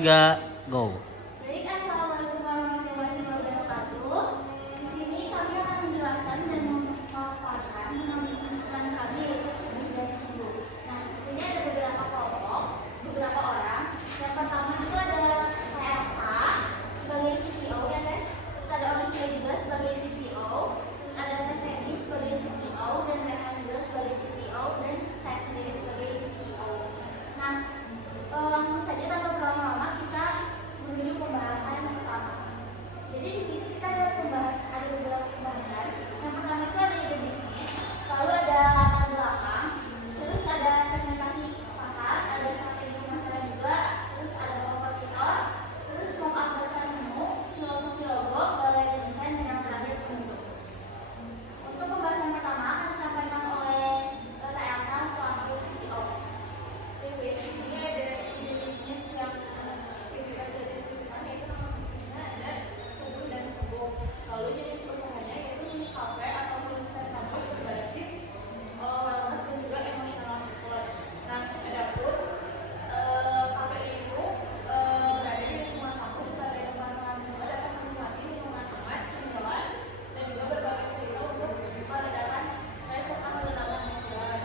Tiga, go. Baik, assalamualaikum warahmatullahi wabarakatuh. Di sini kami akan menjelaskan dan memaparkan tentang bisnis plan kami, yaitu Sembuh dari Sembuh. Nah, di sini ada beberapa kelompok, beberapa orang. Yang pertama itu ada Kak Elsa sebagai CCO ya Teh. Terus ada Olivia juga sebagai CCO. Terus ada Teh Sandy sebagai CTO dan Rehan juga sebagai CTO dan saya sendiri sebagai CEO. Nah, langsung saja tanpa berlama-lama kita menuju pembahasan yang pertama. Jadi di sini kita ada beberapa pembahasan. Yang pertama itu ada ide bisnis, lalu ada latar belakang, terus ada segmentasi pasar, ada strategi pemasaran juga, terus ada kompetitor, terus pengupdatean menu, filosofi logo, galeri desain, dan yang terakhir penutup. Untuk pembahasan pertama akan disampaikan oleh Kak Elsa selaku CCO. Di sini ada ide bisnis yang kita sudah diskusikan, yaitu nama bisnisnya ada Sembuh dan Sembuh. Lalu jenis usahanya yaitu jenis kafe atau tulisan kampus berbasis wellness dan juga emotional support. Nah, adapun kafe itu berada di lingkungan kampus sebagai tempat mahasiswa dapat menikmati lingkungan aman, cemilan, dan juga berbagai cerita untuk meredakan stres serta menenangkan pikiran.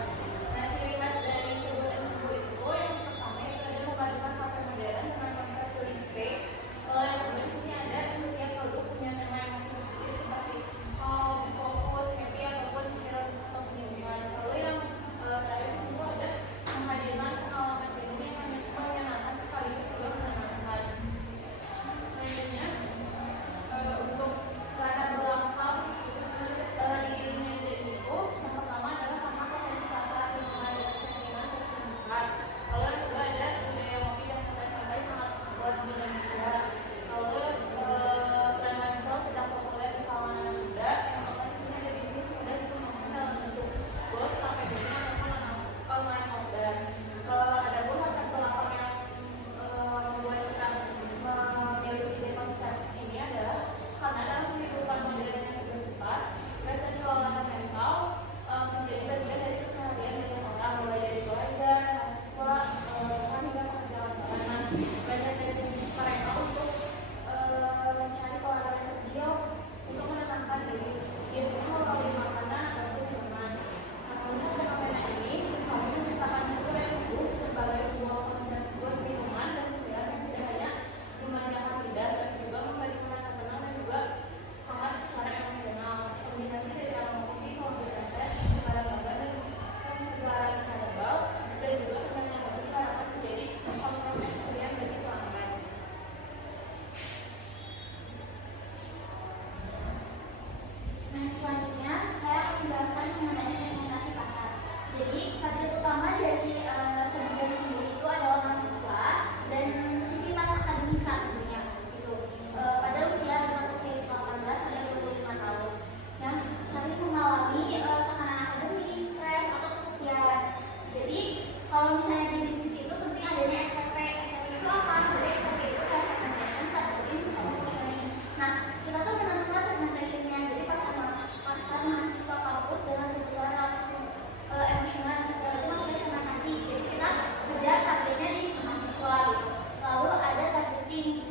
Nah, ciri khas dari Sembuh dan Sembuh itu yang pertama itu adalah memadukan kafe modern dengan konsep cooling space. Yang kedua di sini ada setiap produk punya tema yang masing-masing seperti calm, fokus, happy ataupun health atau penyembuhan. Lalu yang terakhir itu ada menghadirkan pengalaman minum yang menyenangkan sekaligus juga menenangkan. Selanjutnya untuk latar belakang dikirimnya ide itu, yang pertama adalah karena potensi pasar lingkungan dan sentimen terus meningkat. Lalu yang kedua ada budaya kopi dan kota santai sangat kuat di Indonesia. Lalu tren lifestyle sedang populer di kalangan muda. Yang keempat di sini ada bisnis mudah dikembangkan dalam bentuk both KPD-nya ataupun online order. Ada pun latar belakang yang membuat kita memilih ide konsep ini adalah karena dalam kehidupan modern yang serba cepat, stres dan kelelahan mental menjadi bagian dari keseharian banyak orang, mulai dari keluarga, mahasiswa, bahkan hingga pekerja kantoran. Banyak dari bisnis mereka untuk mencari keluarga kecil untuk menenangkan diri, biasanya melalui makanan ataupun minuman. Nah, untuk fenomena ini, kami menciptakan Sembuh yang Sembuh sebagai sebuah konsep buat minuman dan cemilan yang tidak hanya memanjakan lidah, tapi juga memberikan rasa tenang dan juga hangat secara emosional. Kombinasi dari aroma kopi, karbohidrat, secara gambar dan kesegaran herbal, dan juga kenyamanan kopi diharapkan menjadi kompromi experience bagi pelanggan. Nah, selanjutnya saya akan menjelaskan mengenai segmentasi pasar. Jadi, target utama dari Sembuh dari Sembuh itu adalah mahasiswa dan sivitas akademika tentunya. Gitu. Pada usia rentang usia 18 sampai 25 tahun yang sering mengalami tekanan akademis, stres atau kesepian. Jadi, kalau misalnya di bisnis itu penting adanya STP. STP itu apa? Jadi STP itu adalah segmentation, targeting, sama positioning. Nah, kita tuh menentukan segmentationnya. Jadi pasar mahasiswa kampus dengan kebutuhan relaksasi emosional dan sosial itu masuknya segmentasi. Jadi kita kejar targetnya di mahasiswa. Lalu ada targeting.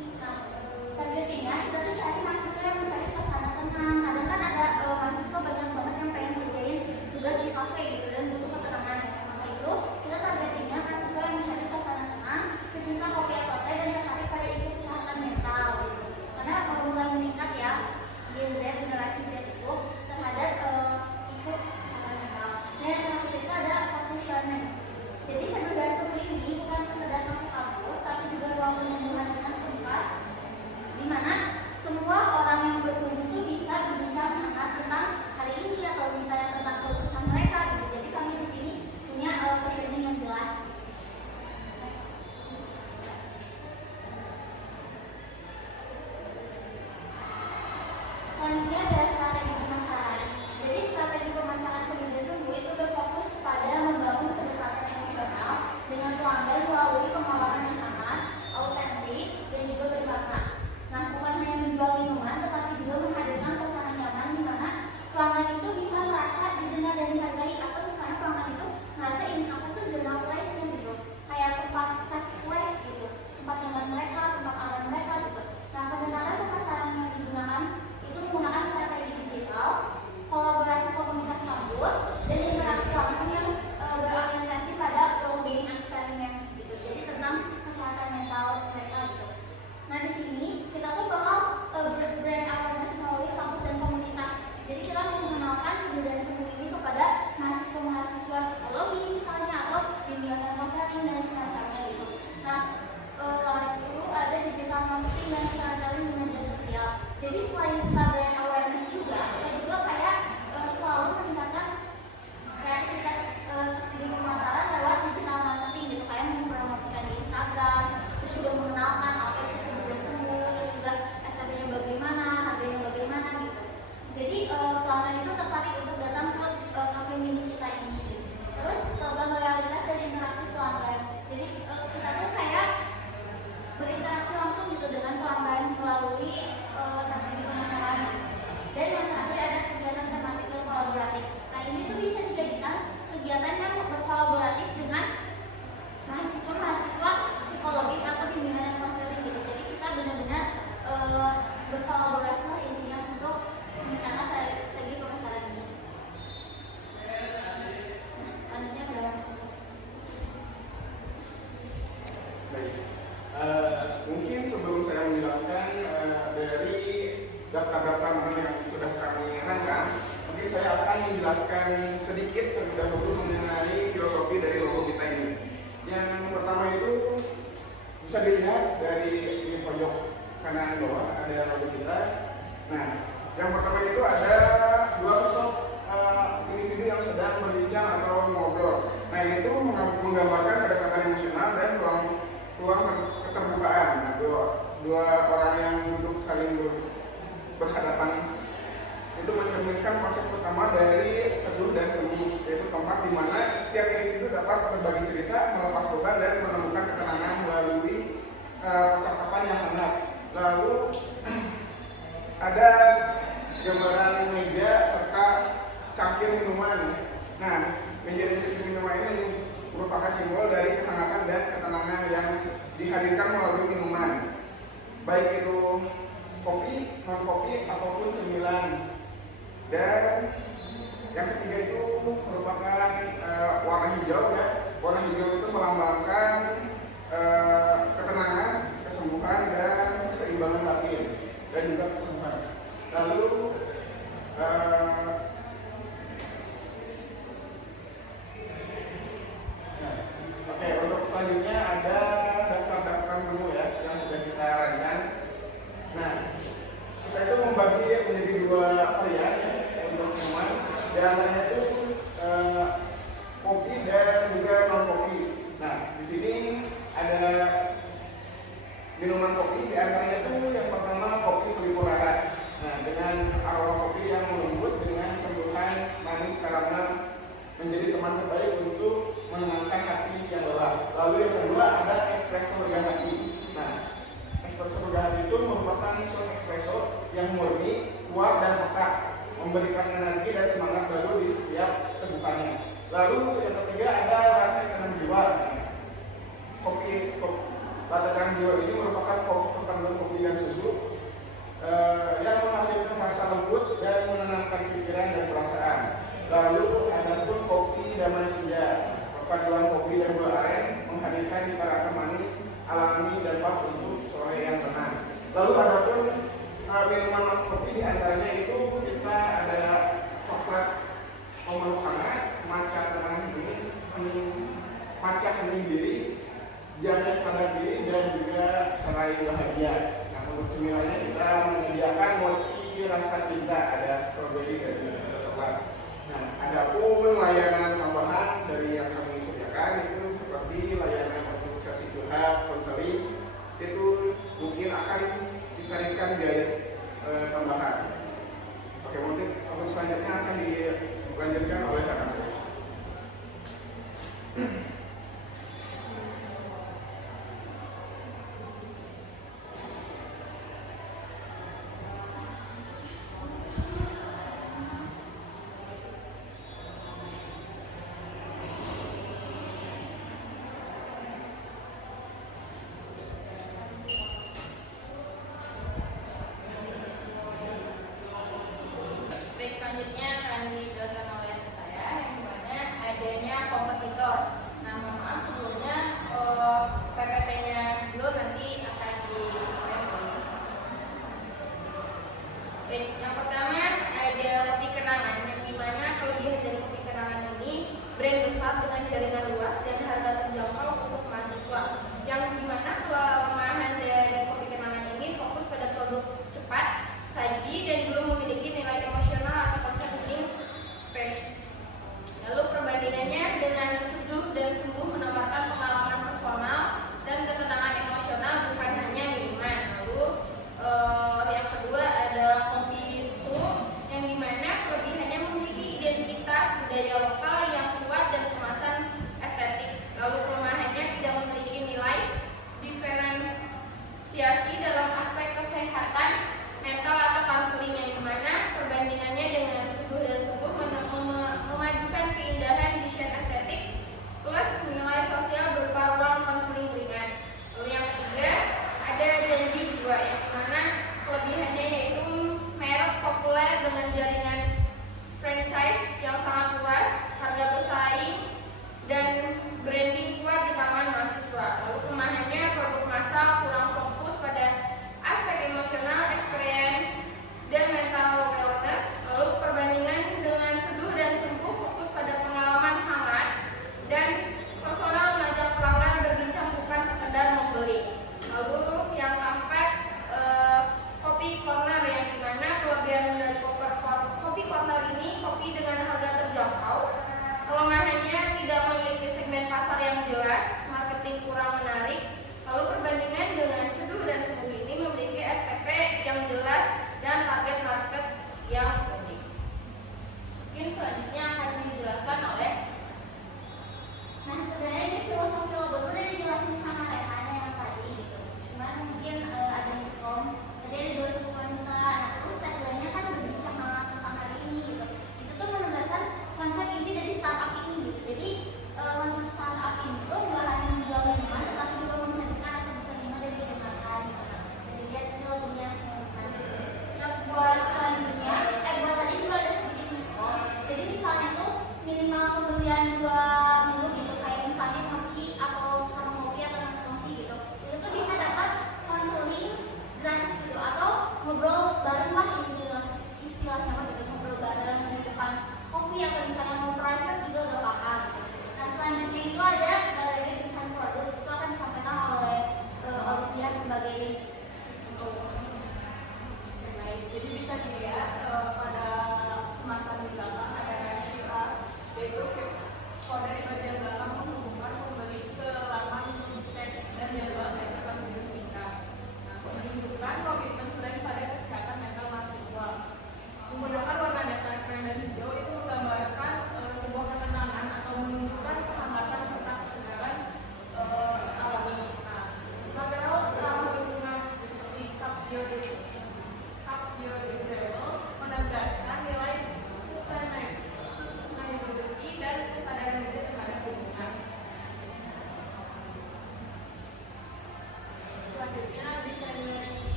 melalui strategi pemasaran. Dan yang terakhir ada kegiatan tematik dan kolaboratif. Nah, ini tuh bisa dijadikan kegiatan yang berkolaboratif dengan mahasiswa-mahasiswa psikologis atau bimbingan dan konseling gitu. Jadi kita benar-benar berkolaborasi lah intinya untuk meningkatkan strategi pemasaran ini. Selanjutnya ada baik. Mungkin sebelum saya menjelaskan dari daftar-daftar menu yang sudah kami rancang, mungkin saya akan menjelaskan sedikit terlebih dahulu mengenai filosofi dari logo kita ini. Yang pertama itu bisa dilihat dari di pojok kanan bawah ada logo kita. Nah, yang pertama itu ada dua sosok individu yang sedang berbincang atau ngobrol. Nah, itu menggambarkan kedekatan emosional dan ruang keterbukaan. Nah, dua orang yang duduk saling berhadapan itu mencerminkan konsep pertama dari seduh dan sembuh, yaitu tempat di mana setiap individu dapat berbagi cerita, melepas beban dan menemukan ketenangan melalui percakapan yang hangat. Lalu ada gambaran meja serta cangkir minuman. Nah, meja dan cangkir minuman ini merupakan simbol dari kehangatan dan ketenangan yang dihadirkan melalui minuman, baik itu kopi, non kopi ataupun cemilan. Dan yang ketiga itu merupakan warna hijau ya. Warna hijau itu melambangkan ketenangan, kesembuhan dan keseimbangan batin dan juga kesembuhan. Lalu oke, untuk selanjutnya ada daftar-daftar menu ya yang sudah kita rancang. Nah, kita itu membagi menjadi dua varian ya, untuk minuman. Di antaranya itu kopi dan juga non kopi. Nah, di sini ada minuman kopi. Di antaranya itu yang pertama kopi Tripurara. Nah, dengan aroma kopi yang lembut dengan sentuhan manis karamel menjadi teman terbaik untuk menenangkan hati yang lelah. Lalu yang kedua ada espresso regah hati. Nah, espresso regah hati itu merupakan shot espresso yang murni, kuat dan pekat, memberikan energi dan semangat baru di setiap tegukannya. Lalu yang ketiga ada latte tanam jiwa. Kopi latte tanam jiwa ini merupakan perpaduan kopi dan susu yang menghasilkan rasa lembut dan menenangkan pikiran dan perasaan. Lalu ada pun kopi damai senja. Perpaduan kopi dan gula aren menghadirkan cita rasa manis, alami dan pas untuk sore yang tenang. Lalu ada pun minuman non kopi, di antaranya itu kita ada coklat pemeluk hangat, matcha tenang hening, matcha hening diri, jahe sadar diri dan juga serai bahagia. Nah, untuk cemilannya kita menyediakan mochi rasa cinta, ada strawberry dan juga rasa coklat. Nah, ada pun layanan tambahan dari yang kami sediakan itu seperti layanan untuk sesi curhat, konseling, itu mungkin akan ditarik biaya tambahan. Oke, mungkin untuk selanjutnya akan dilanjutkan oleh kakak saya. Selanjutnya akan dijelaskan oleh saya, yang dimana adanya kompetitor. Nah, mohon maaf sebelumnya PPT-nya dulu nanti akan disebutkan. Yang pertama ada kopi kenangan, yang dimana kelebihan dari kopi kenangan ini brand besar dengan jaringan luas dan harga terjangkau untuk mahasiswa. Yang dimana kelemahan dari kopi kenangan ini fokus pada produk cepat, saji dan belum memiliki nilai emosional atau konsep healing special. Lalu perbandingannya dengan seduh dan sembuh menawarkan pengalaman personal dan ketenangan emosional bukan hanya minuman. Lalu yang kedua ada kopi su, yang dimana kelebihannya memiliki identitas budaya lokal yang kuat dan kemasan estetik. Lalu kelemahannya tidak memiliki nilai diferensiasi dalam aspek kesehatan Baik, jadi bisa dilihat pada kemasan di belakang ada QR, yaitu kode di bagian belakang menghubungkan pembeli ke laman untuk cek dan jadwal